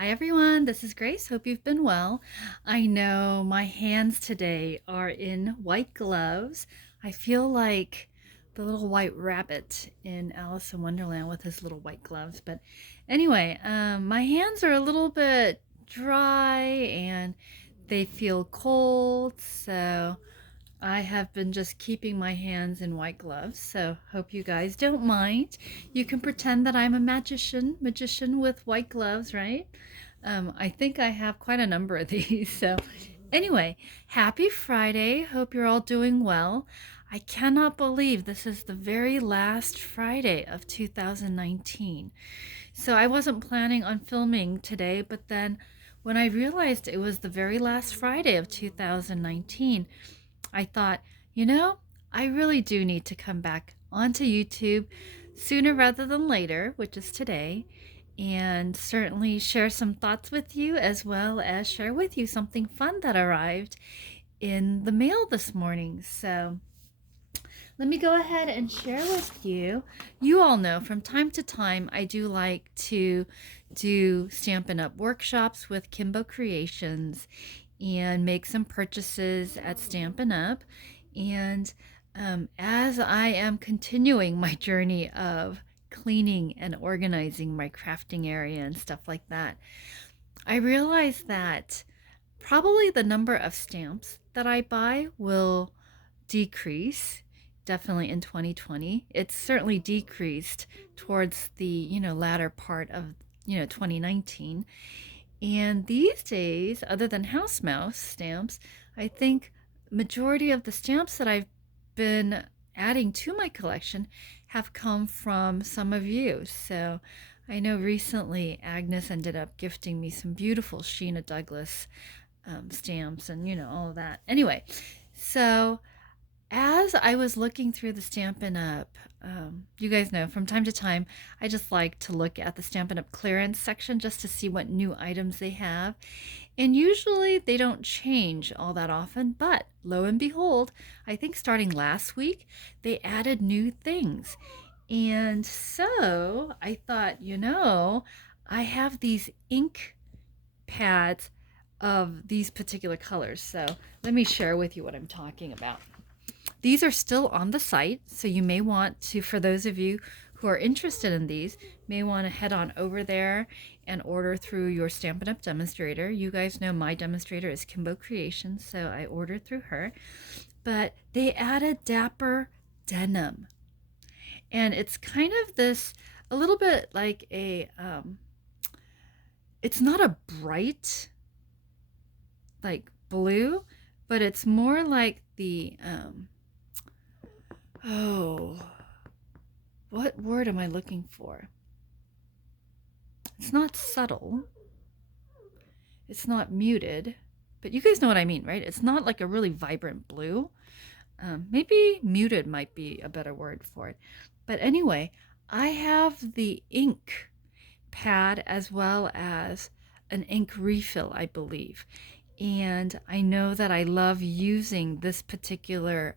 Hi everyone, this is Grace. Hope you've been well. I know my hands today are in white gloves. I feel like the little white rabbit in Alice in Wonderland with his little white gloves. But anyway, my hands are a little bit dry and they feel cold, so I have been just keeping my hands in white gloves, so hope you guys don't mind. You can pretend that I'm a magician with white gloves, right? I think I have quite a number of these. So anyway, happy Friday. Hope you're all doing well. I cannot believe this is the very last Friday of 2019. So I wasn't planning on filming today, but then when I realized it was the very last Friday of 2019, I thought, you know, I really do need to come back onto YouTube sooner rather than later, which is today, and certainly share some thoughts with you as well as share with you something fun that arrived in the mail this morning. So let me go ahead and share with you. You all know from time to time I do like to do Stampin' Up! Workshops with Kimbo Creations and make some purchases at Stampin' Up! And as I am continuing my journey of cleaning and organizing my crafting area and stuff like that, I realize that probably the number of stamps that I buy will decrease definitely in 2020. It's certainly decreased towards the, latter part of, 2019. And these days, other than house mouse stamps, I think majority of the stamps that I've been adding to my collection have come from some of you. So I know recently Agnes ended up gifting me some beautiful Sheena Douglas stamps and, all of that. Anyway, so as I was looking through the Stampin' Up, you guys know from time to time, I just like to look at the Stampin' Up clearance section just to see what new items they have. And usually they don't change all that often, but lo and behold, I think starting last week, they added new things. And so I thought, I have these ink pads of these particular colors. So let me share with you what I'm talking about. These are still on the site, so you may want to, for those of you who are interested in these, may want to head on over there and order through your Stampin' Up! Demonstrator. You guys know my demonstrator is Kimbo Creations, so I ordered through her. But they added Dapper Denim, and it's kind of this, a little bit like a, it's not a bright, like blue, but it's more like the, oh, what word am I looking for? It's not subtle. It's not muted. But you guys know what I mean, right? It's not like a really vibrant blue. Maybe muted might be a better word for it. But anyway, I have the ink pad as well as an ink refill, I believe. And I know that I love using this particular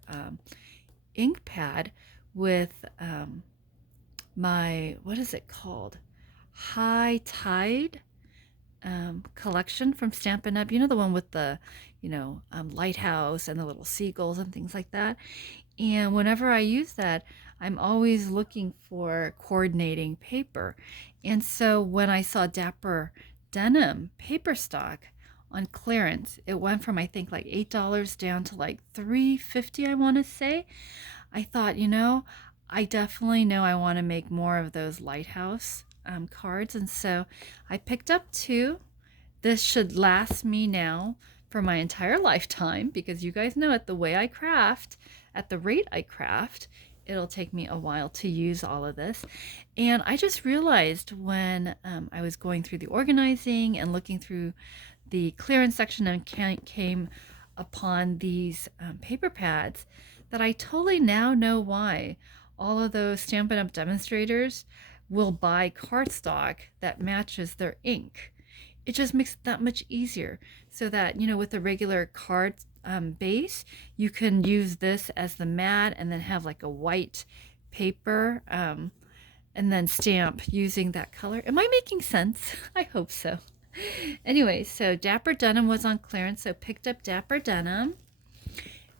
ink pad with my, what is it called? High Tide collection from Stampin' Up. You know, the one with the, lighthouse and the little seagulls and things like that. And whenever I use that, I'm always looking for coordinating paper. And so when I saw Dapper Denim paper stock on clearance, it went from I think like $8 down to like $3.50, I want to say. I thought, I definitely know I want to make more of those lighthouse cards. And so I picked up two. This should last me now for my entire lifetime because you guys know it, the way I craft, at the rate I craft, it'll take me a while to use all of this. And I just realized when I was going through the organizing and looking through the clearance section and came upon these paper pads that I totally now know why all of those Stampin' Up! Demonstrators will buy cardstock that matches their ink. It just makes it that much easier so that, with a regular card base, you can use this as the mat and then have like a white paper and then stamp using that color. Am I making sense? I hope so. Anyway, so Dapper Denim was on clearance, so picked up Dapper Denim.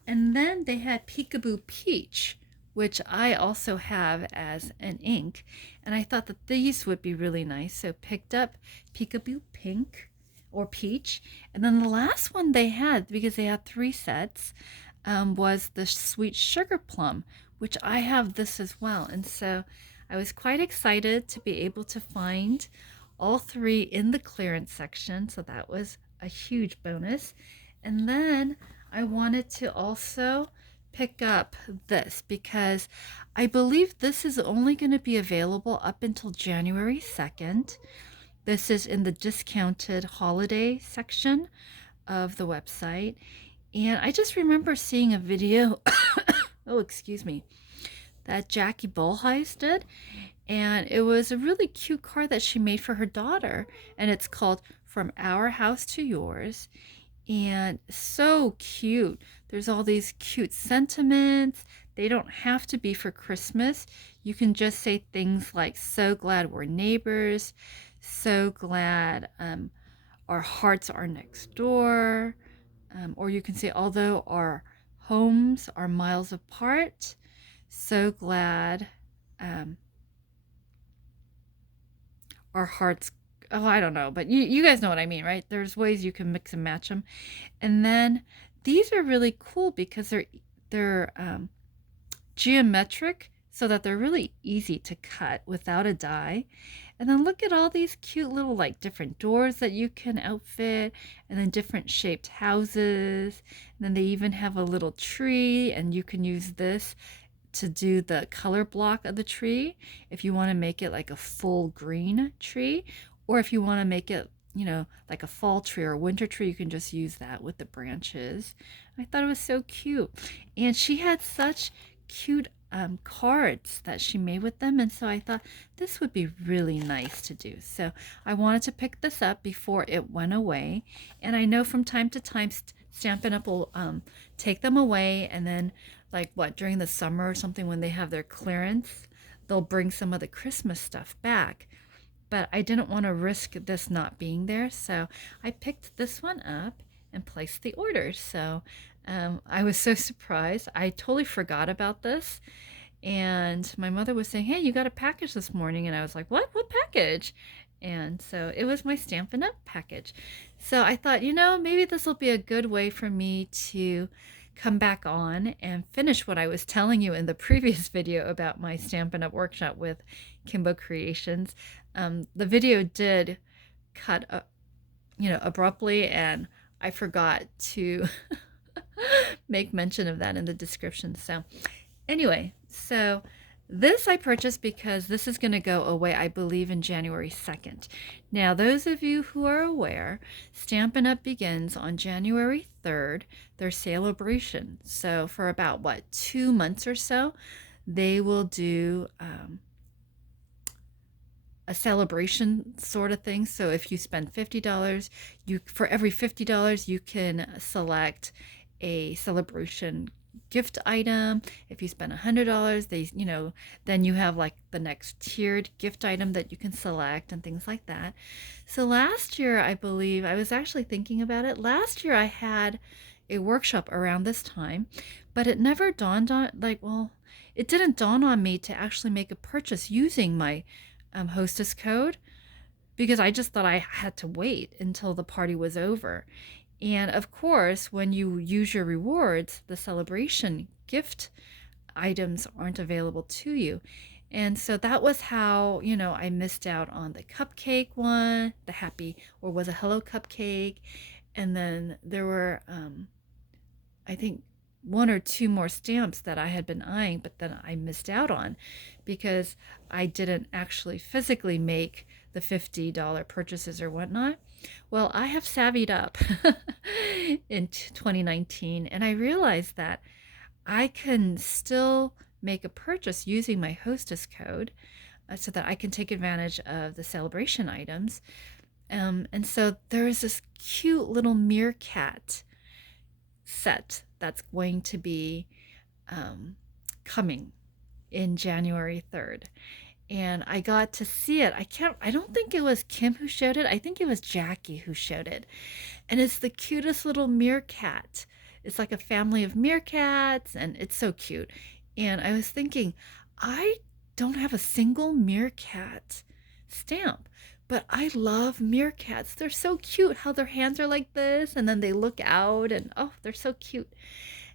And then they had Peekaboo Peach, which I also have as an ink. And I thought that these would be really nice, so picked up Peekaboo Pink or Peach. And then the last one they had, because they had 3 sets, was the Sweet Sugar Plum, which I have this as well. And so I was quite excited to be able to find all 3 in the clearance section. So that was a huge bonus. And then I wanted to also pick up this because I believe this is only going to be available up until January 2nd. This is in the discounted holiday section of the website. And I just remember seeing a video, oh, excuse me, that Jackie Bullheis did. And it was a really cute card that she made for her daughter. And it's called From Our House to Yours. And so cute. There's all these cute sentiments. They don't have to be for Christmas. You can just say things like, so glad we're neighbors, so glad our hearts are next door. Or you can say, although our homes are miles apart, so glad our hearts, oh, I don't know, but you guys know what I mean, right? There's ways you can mix and match them. And then these are really cool because they're geometric, so that they're really easy to cut without a die. And then look at all these cute little like different doors that you can outfit, and then different shaped houses. And then they even have a little tree, and you can use this to do the color block of the tree if you want to make it like a full green tree, or if you want to make it, you know, like a fall tree or a winter tree, you can just use that with the branches. I thought it was so cute. And she had such cute cards that she made with them, and so I thought this would be really nice to do. So I wanted to pick this up before it went away. And I know from time to time Stampin' Up! Will take them away, and then like what, during the summer or something when they have their clearance, they'll bring some of the Christmas stuff back. But I didn't want to risk this not being there, so I picked this one up and placed the order. So I was so surprised. I totally forgot about this. And my mother was saying, hey, you got a package this morning. And I was like, what? What package? And so it was my Stampin' Up! Package. So I thought, you know, maybe this will be a good way for me to come back on and finish what I was telling you in the previous video about my Stampin' Up! Workshop with Kimbo Creations. The video did cut abruptly, and I forgot to make mention of that in the description. So anyway, so this I purchased because this is going to go away, I believe, in January 2nd. Now, those of you who are aware, Stampin' Up! Begins on January 3rd, their celebration. So for about, 2 months or so, they will do a celebration sort of thing. So if you spend $50, for every $50, you can select a celebration gift item. If you spend $100, then you have like the next tiered gift item that you can select and things like that. So last year, I believe, I was actually thinking about it. Last year I had a workshop around this time, but it never dawned on, it didn't dawn on me to actually make a purchase using my hostess code, because I just thought I had to wait until the party was over. And of course, when you use your rewards, the celebration gift items aren't available to you. And so that was how, I missed out on the cupcake one, the happy, or was a hello cupcake. And then there were, I think, 1 or 2 more stamps that I had been eyeing, but then I missed out on because I didn't actually physically make the $50 purchases or whatnot. Well, I have savvied up in 2019, and I realized that I can still make a purchase using my hostess code so that I can take advantage of the celebration items. And so there is this cute little meerkat set that's going to be coming in January 3rd. and I got to see it. I don't think it was Kim who showed it. I think it was Jackie who showed it. And it's the cutest little meerkat. It's like a family of meerkats, and it's so cute. And I was thinking, I don't have a single meerkat stamp, but I love meerkats. They're so cute how their hands are like this, and then they look out, and oh, they're so cute.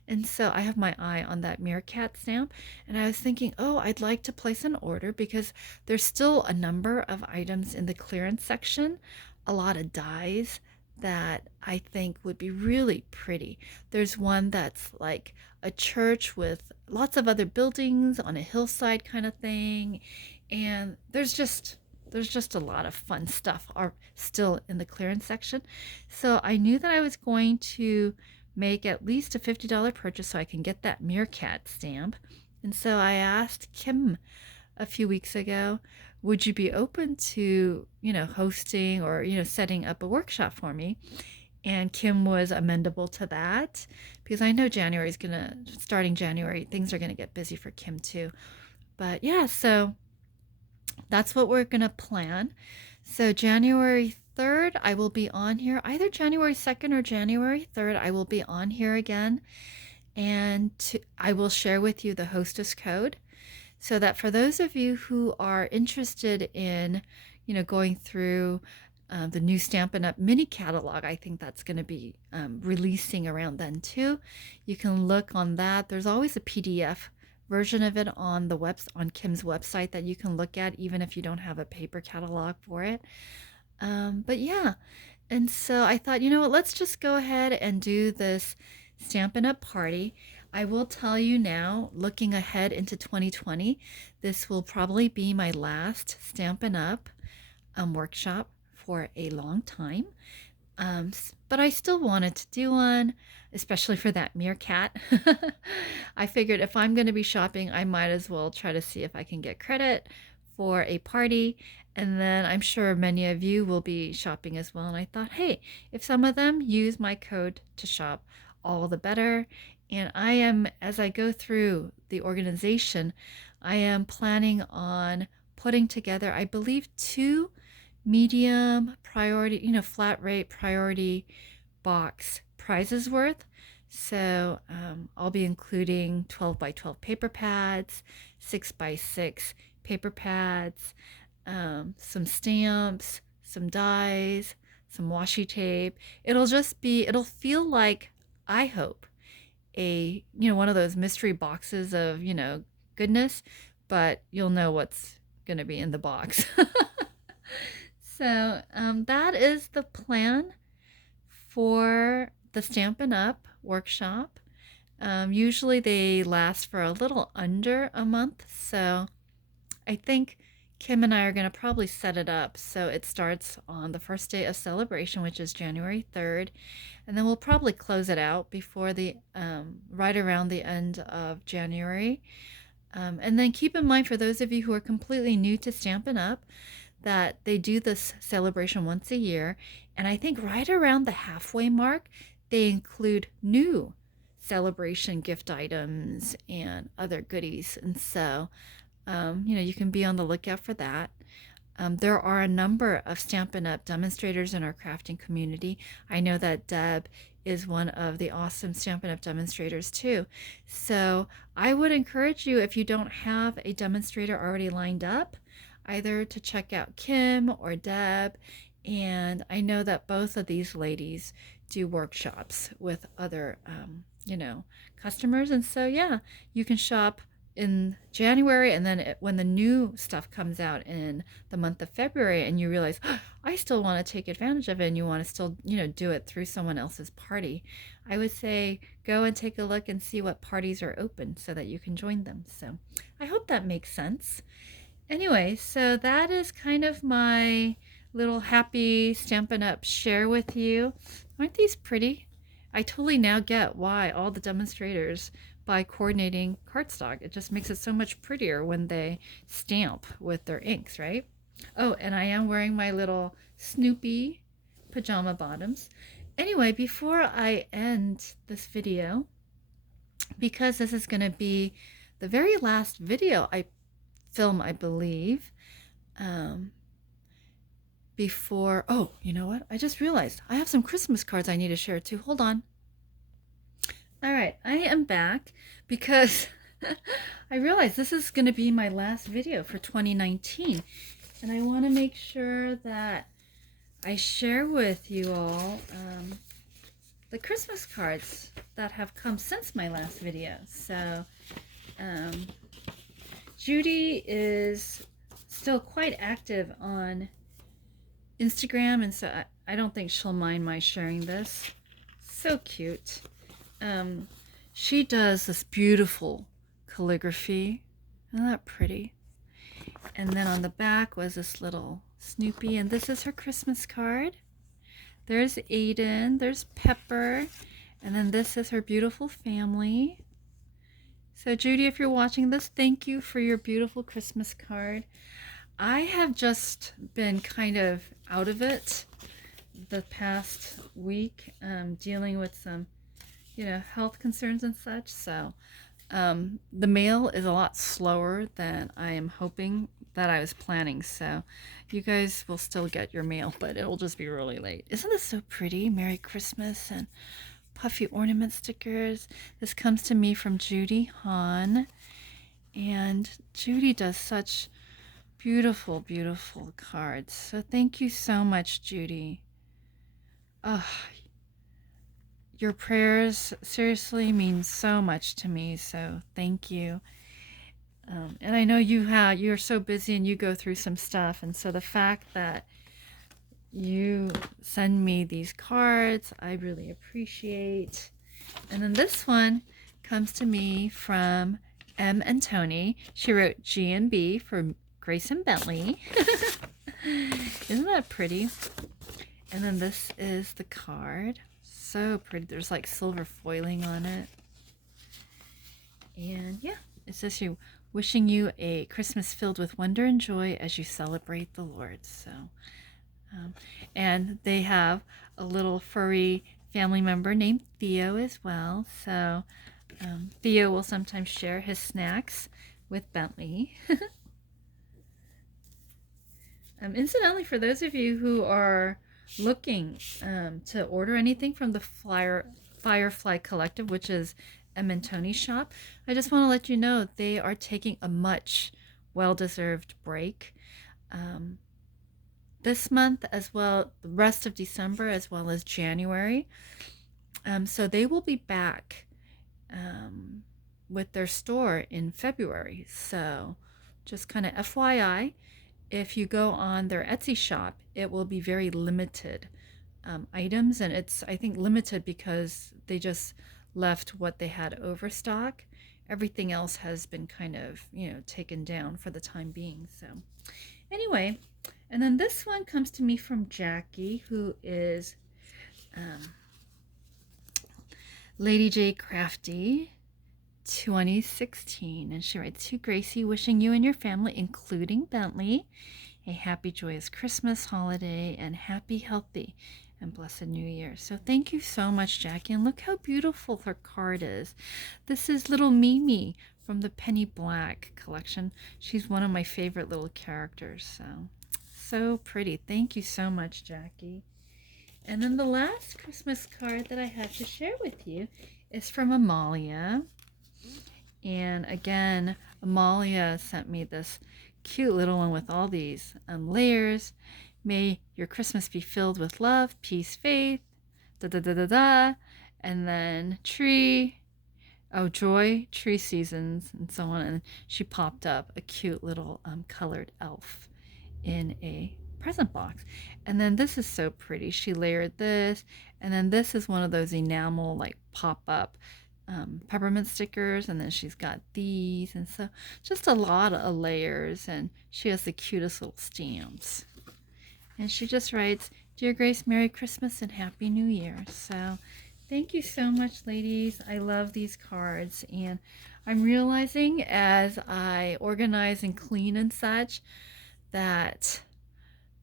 And so I have my eye on that meerkat stamp. And I was thinking, oh, I'd like to place an order because there's still a number of items in the clearance section, a lot of dies that I think would be really pretty. There's one that's like a church with lots of other buildings on a hillside kind of thing. And there's just a lot of fun stuff are still in the clearance section. So I knew that I was going to make at least a $50 purchase so I can get that meerkat stamp. And so I asked Kim a few weeks ago, would you be open to, hosting or, setting up a workshop for me? And Kim was amendable to that because I know starting January, things are going to get busy for Kim too. But yeah, so that's what we're going to plan. So January 3rd, I will be on here. Either January 2nd or January 3rd, I will be on here again. And I will share with you the hostess code so that for those of you who are interested in, going through the new Stampin' Up! Mini catalog, I think that's going to be releasing around then too. You can look on that. There's always a PDF version of it on on Kim's website that you can look at even if you don't have a paper catalog for it. But yeah, and so I thought, you know what, let's just go ahead and do this Stampin' Up! Party. I will tell you now, looking ahead into 2020, this will probably be my last Stampin' Up! Workshop for a long time. But I still wanted to do one, especially for that meerkat. I figured if I'm going to be shopping, I might as well try to see if I can get credit for a party. And then I'm sure many of you will be shopping as well. And I thought, hey, if some of them use my code to shop, all the better. And as I go through the organization, I am planning on putting together, I believe, 2 medium priority, flat rate priority box prizes worth. So I'll be including 12 by 12 paper pads, 6 by 6 paper pads, some stamps, some dies, some washi tape. It'll feel like, I hope, one of those mystery boxes of, goodness, but you'll know what's going to be in the box. So that is the plan for the Stampin' Up! Workshop. Usually they last for a little under a month, so I think Kim and I are going to probably set it up so it starts on the first day of celebration, which is January 3rd, and then we'll probably close it out before right around the end of January. And then keep in mind, for those of you who are completely new to Stampin' Up!, that they do this celebration once a year, and I think right around the halfway mark, they include new celebration gift items and other goodies. And so, you can be on the lookout for that. There are a number of Stampin' Up! Demonstrators in our crafting community. I know that Deb is one of the awesome Stampin' Up! Demonstrators too. So I would encourage you, if you don't have a demonstrator already lined up, either to check out Kim or Deb. And I know that both of these ladies do workshops with other, customers. And so, yeah, you can shop in January, and then when the new stuff comes out in the month of February and you realize, oh, I still want to take advantage of it, and you want to still, do it through someone else's party, I would say go and take a look and see what parties are open so that you can join them. So I hope that makes sense. Anyway, so that is kind of my little happy Stampin' Up! Share with you. Aren't these pretty? I totally now get why all the demonstrators buy coordinating cardstock. It just makes it so much prettier when they stamp with their inks, right? Oh, and I am wearing my little Snoopy pajama bottoms. Anyway, before I end this video, because this is going to be the very last video I film, I believe, before. Oh, you know what? I just realized I have some Christmas cards I need to share too. Hold on. All right, I am back because I realized this is going to be my last video for 2019, and I want to make sure that I share with you all the Christmas cards that have come since my last video. So um, Judy is still quite active on Instagram, and so I don't think she'll mind my sharing this. So cute. Um, she does this beautiful calligraphy. Isn't that pretty? And then on the back was this little Snoopy, and this is her Christmas card. There's Aiden, there's Pepper, and then this is her beautiful family. So Judy, if you're watching this, thank you for your beautiful Christmas card. I have just been kind of out of it the past week, dealing with some, health concerns and such. So the mail is a lot slower than I am hoping that I was planning. So you guys will still get your mail, but it'll just be really late. Isn't this so pretty? Merry Christmas and puffy ornament stickers. This comes to me from Judy Hahn. And Judy does such beautiful, beautiful cards. So thank you so much, Judy. Oh, your prayers seriously mean so much to me. So thank you. And I know you're so busy and you go through some stuff. And so the fact that you send me these cards, I really appreciate. And then this one comes to me from M and Tony. She wrote G and B for Grace and Bentley. Isn't that pretty? And then this is the card. So pretty. There's like silver foiling on it. And yeah, it says you wishing you a Christmas filled with wonder and joy as you celebrate the Lord. So, and they have a little furry family member named Theo as well. So Theo will sometimes share his snacks with Bentley. Incidentally, for those of you who are looking to order anything from the Firefly Collective, which is Em and Tony's shop, I just want to let you know they are taking a much well-deserved break this month, as well the rest of December, as well as January. So they will be back with their store in February. So just kind of FYI, if you go on their Etsy shop, it will be very limited items, and it's, I think, limited because they just left what they had overstock. Everything else has been kind of, taken down for the time being. So anyway, and then this one comes to me from Jackie, who is Lady J Crafty 2016, and she writes, to Gracie, wishing you and your family, including Bentley, a happy, joyous Christmas holiday and happy, healthy, and blessed New Year. So thank you so much, Jackie, and look how beautiful her card is. This is little Mimi from the Penny Black collection. She's one of my favorite little characters. So pretty. Thank you so much, Jackie. And then the last Christmas card that I have to share with you is from Amalia. And again, Amalia sent me this cute little one with all these layers. May your Christmas be filled with love, peace, faith, da da da da da, and then tree, joy, tree seasons, and so on. And she popped up a cute little colored elf in a present box. And then this is so pretty. She layered this, and then this is one of those enamel like pop-up peppermint stickers, and then she's got these, and so just a lot of layers, and she has the cutest little stamps. And she just writes, Dear Grace, Merry Christmas and Happy New Year. So thank you so much, ladies. I love these cards, and I'm realizing as I organize and clean and such that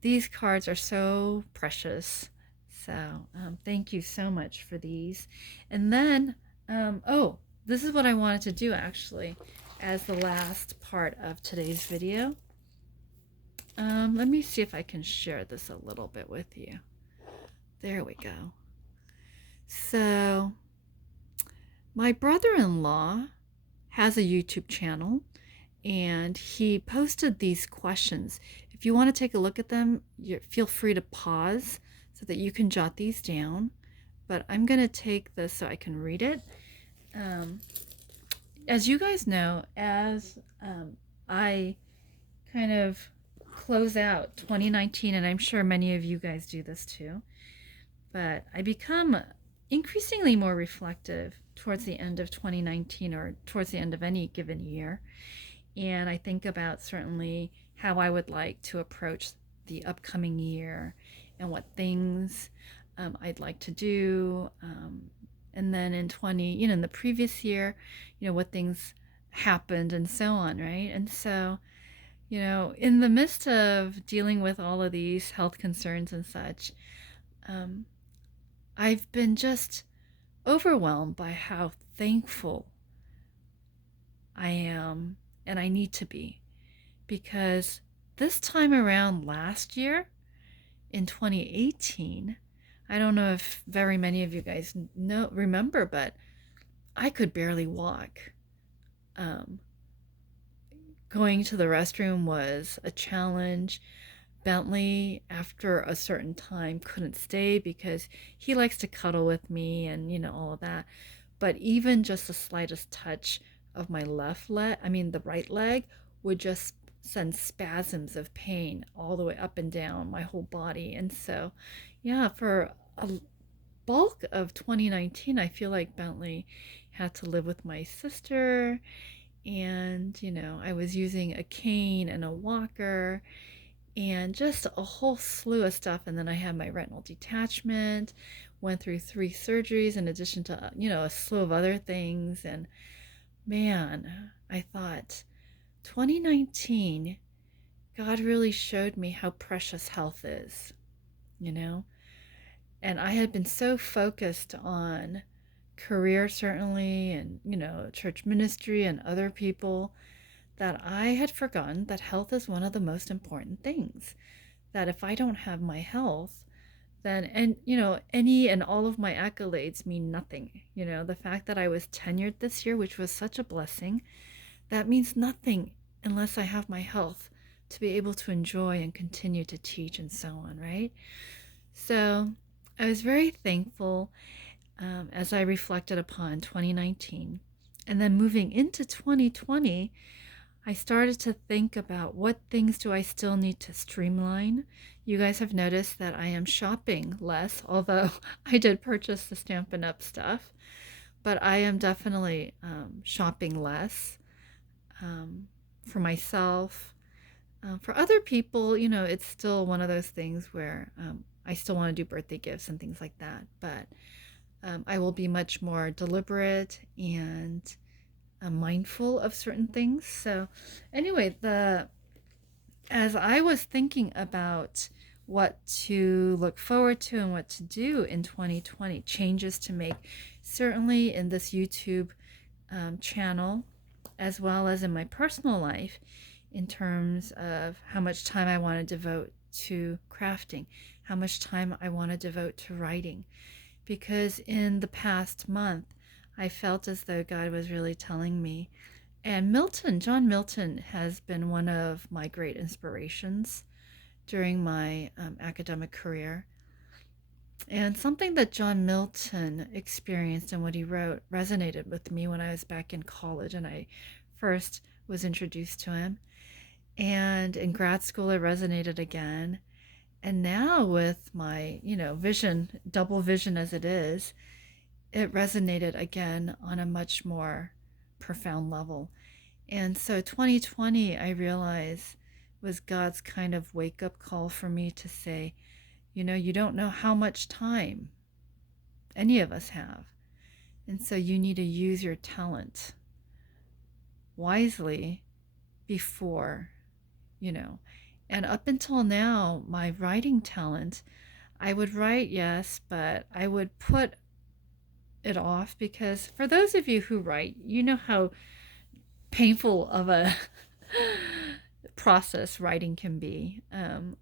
these cards are so precious. So thank you so much for these. And then this is what I wanted to do actually. as the last part of today's video. Let me see if I can share this a little bit with you. There we go. So, my brother-in-law has a YouTube channel, and he posted these questions. If you want to take a look at them, feel free to pause so that you can jot these down. But I'm going to take this so I can read it. As you guys know, as I kind of close out 2019, and I'm sure many of you guys do this too, but I become increasingly more reflective towards the end of 2019 or towards the end of any given year. And I think about certainly how I would like to approach the upcoming year and what things I'd like to do. And then in in the previous year, what things happened and so on, right? And so, in the midst of dealing with all of these health concerns and such, I've been just overwhelmed by how thankful I am and I need to be, because this time around last year in 2018, I don't know if very many of you guys remember, but I could barely walk. Going to the restroom was a challenge. Bentley, after a certain time, couldn't stay because he likes to cuddle with me and all of that. But even just the slightest touch of my the right leg, would just send spasms of pain all the way up and down my whole body. And so, yeah, for a bulk of 2019, I feel like Bentley had to live with my sister. And, I was using a cane and a walker and just a whole slew of stuff. And then I had my retinal detachment, went through 3 surgeries in addition to, a slew of other things. And man, I thought 2019, God really showed me how precious health is, and I had been so focused on career, certainly, and, church ministry and other people, that I had forgotten that health is one of the most important things. That if I don't have my health, then, and, any and all of my accolades mean nothing. The fact that I was tenured this year, which was such a blessing, that means nothing unless I have my health to be able to enjoy and continue to teach and so on, right? So I was very thankful as I reflected upon 2019. And then moving into 2020, I started to think about what things do I still need to streamline. You guys have noticed that I am shopping less, although I did purchase the Stampin' Up! Stuff. But I am definitely shopping less for myself. For other people, it's still one of those things where I still want to do birthday gifts and things like that. But I will be much more deliberate and mindful of certain things. So anyway, as I was thinking about what to look forward to and what to do in 2020, changes to make, certainly in this YouTube channel, as well as in my personal life, in terms of how much time I want to devote to crafting, how much time I want to devote to writing. Because in the past month, I felt as though God was really telling me. And John Milton has been one of my great inspirations during my academic career. And something that John Milton experienced and what he wrote resonated with me when I was back in college and I first was introduced to him. And in grad school, it resonated again. And now with my, vision, double vision as it is, it resonated again on a much more profound level. And so 2020, I realized, was God's kind of wake-up call for me to say, you don't know how much time any of us have. And so you need to use your talent wisely before, And up until now, my writing talent, I would write, yes, but I would put it off because for those of you who write, you know how painful of a process writing can be.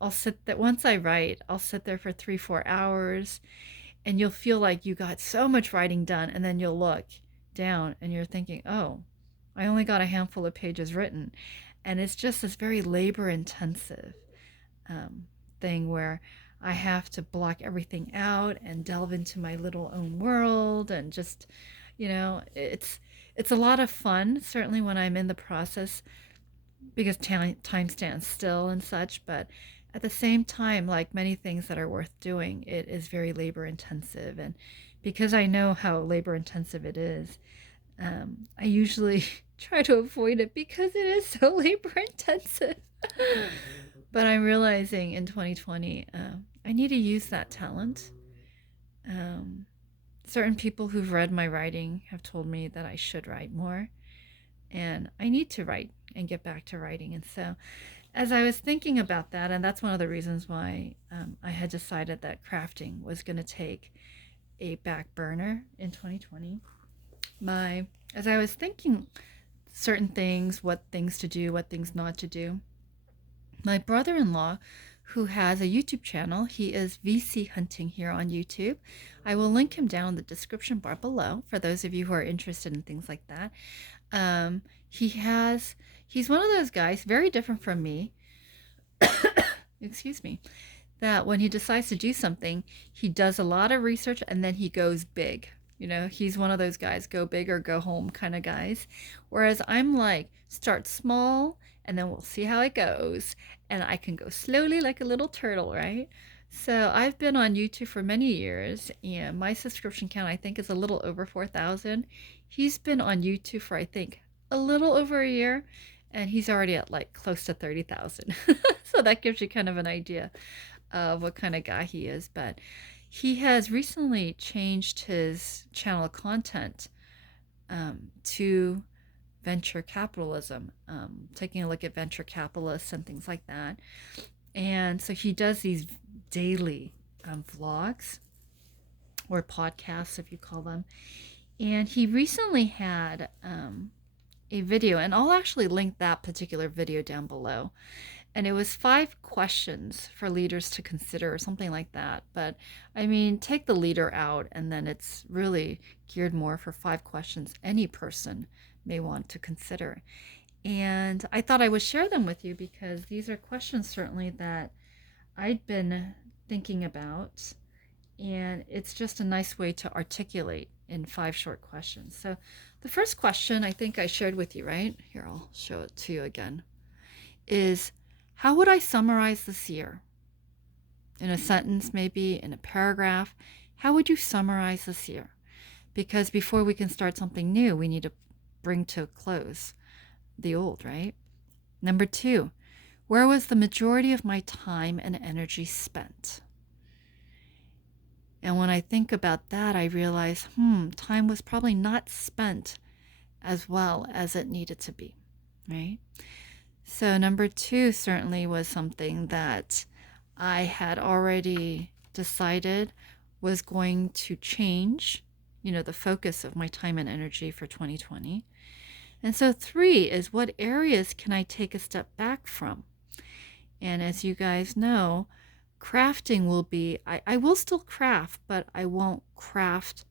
I'll sit there once I write, I'll sit there for 3, 4 hours, and you'll feel like you got so much writing done, and then you'll look down and you're thinking, oh, I only got a handful of pages written. And it's just this very labor intensive um, thing where I have to block everything out and delve into my little own world and just, it's a lot of fun, certainly when I'm in the process because time stands still and such, but at the same time, like many things that are worth doing, it is very labor intensive. And because I know how labor intensive it is, I usually try to avoid it because it is so labor intensive. But I'm realizing in 2020, I need to use that talent. Um, Certain people who've read my writing have told me that I should write more, and I need to write and get back to writing. And so, as I was thinking about that, and that's one of the reasons why I had decided that crafting was going to take a back burner in 2020. As I was thinking certain things, what things to do, what things not to do, my brother-in-law, who has a YouTube channel, he is VC Hunting here on YouTube. I will link him down in the description bar below for those of you who are interested in things like that. Um, he has, he's one of those guys, very different from me, excuse me, that when he decides to do something, he does a lot of research and then he goes big. He's one of those guys, go big or go home kind of guys. Whereas I'm like, start small and then we'll see how it goes. And I can go slowly like a little turtle, right? So I've been on YouTube for many years and my subscription count, I think, is a little over 4,000. He's been on YouTube for, I think, a little over a year and he's already at like close to 30,000. So that gives you kind of an idea of what kind of guy he is. But he has recently changed his channel content to venture capitalism, taking a look at venture capitalists and things like that. And so he does these daily vlogs or podcasts, if you call them. And he recently had a video, and I'll actually link that particular video down below. And it was 5 questions for leaders to consider or something like that. But I mean, take the leader out and then it's really geared more for 5 questions any person may want to consider. And I thought I would share them with you because these are questions certainly that I'd been thinking about, and it's just a nice way to articulate in 5 short questions. So the first question I think I shared with you, right? Here, I'll show it to you again, is how would I summarize this year? In a sentence, maybe in a paragraph. How would you summarize this year? Because before we can start something new, we need to bring to a close the old, right? Number 2, where was the majority of my time and energy spent? And when I think about that, I realize, time was probably not spent as well as it needed to be, right? So number 2 certainly was something that I had already decided was going to change, the focus of my time and energy for 2020. And so 3 is, what areas can I take a step back from? And as you guys know, crafting will be, I will still craft, but I won't craft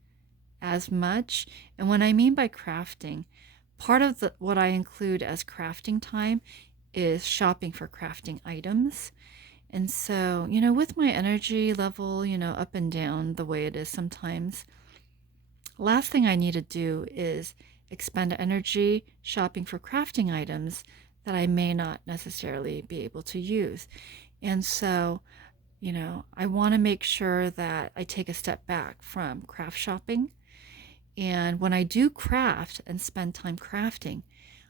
as much. And what I mean by crafting, part of what I include as crafting time is shopping for crafting items. And so, with my energy level, up and down the way it is sometimes, last thing I need to do is expend energy shopping for crafting items that I may not necessarily be able to use. And so, I want to make sure that I take a step back from craft shopping. And when I do craft and spend time crafting,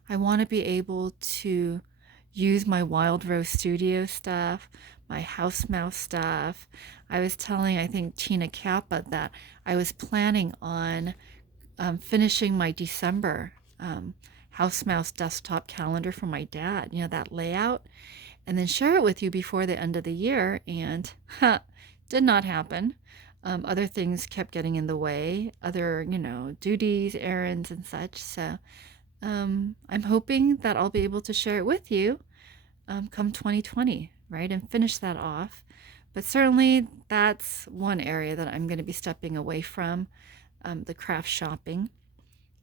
I want to be able to use my Wild Rose Studio stuff, my House Mouse stuff. I was telling, I think, Tina COPPA that I was planning on finishing my December House Mouse desktop calendar for my dad, that layout, and then share it with you before the end of the year. And did not happen. Other things kept getting in the way, other, duties, errands, and such. So I'm hoping that I'll be able to share it with you come 2020, right? And finish that off. But certainly that's one area that I'm going to be stepping away from the craft shopping.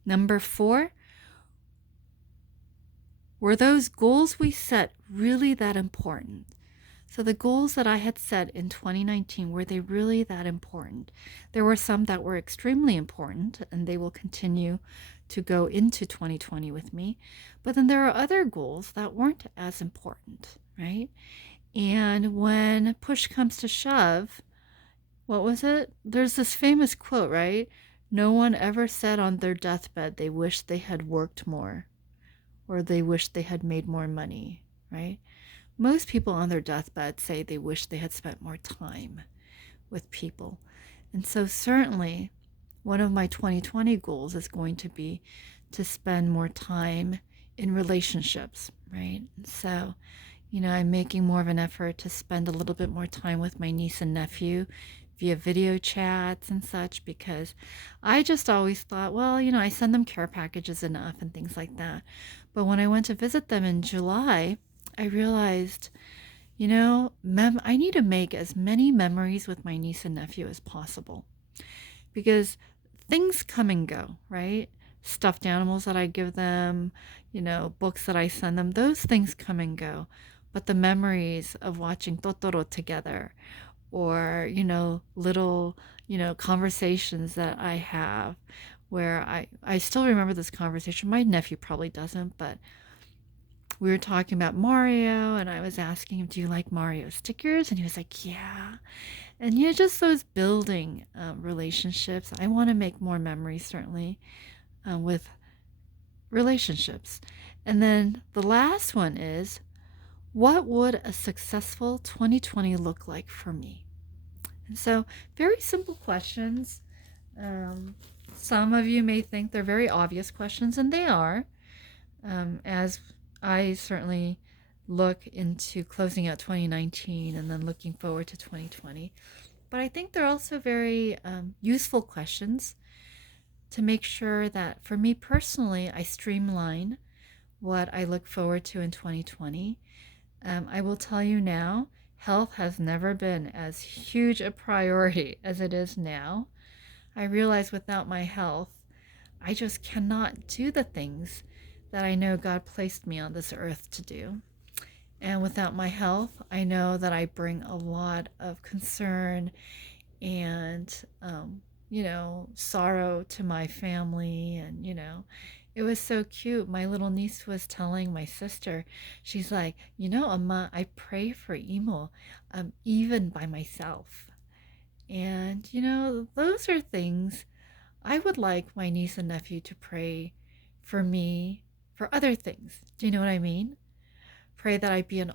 Number 4, were those goals we set really that important? So the goals that I had set in 2019, were they really that important? There were some that were extremely important and they will continue to go into 2020 with me. But then there are other goals that weren't as important, right? And when push comes to shove, what was it? There's this famous quote, right? No one ever said on their deathbed they wish they had worked more or they wish they had made more money, right? Most people on their deathbed say they wish they had spent more time with people. And so, certainly, one of my 2020 goals is going to be to spend more time in relationships, right? So, I'm making more of an effort to spend a little bit more time with my niece and nephew via video chats and such because I just always thought, well, I send them care packages enough and things like that. But when I went to visit them in July, I realized, I need to make as many memories with my niece and nephew as possible because things come and go, right? Stuffed animals that I give them, books that I send them, those things come and go. But the memories of watching Totoro together or, little, conversations that I have where I still remember this conversation. My nephew probably doesn't, but we were talking about Mario and I was asking him, do you like Mario stickers? And he was like, yeah. And just those building relationships. I want to make more memories, certainly, with relationships. And then the last one is, what would a successful 2020 look like for me? And so, very simple questions. Um, some of you may think they're very obvious questions, and they are, as I certainly look into closing out 2019 and then looking forward to 2020. But I think they're also very useful questions to make sure that for me personally, I streamline what I look forward to in 2020. I will tell you now, health has never been as huge a priority as it is now. I realize without my health, I just cannot do the things that I know God placed me on this earth to do. And without my health, I know that I bring a lot of concern and, sorrow to my family. And, it was so cute. My little niece was telling my sister, she's like, Amma, I pray for Imo, even by myself. And, those are things I would like my niece and nephew to pray for me for other things. Do you know what I mean? Pray that I be an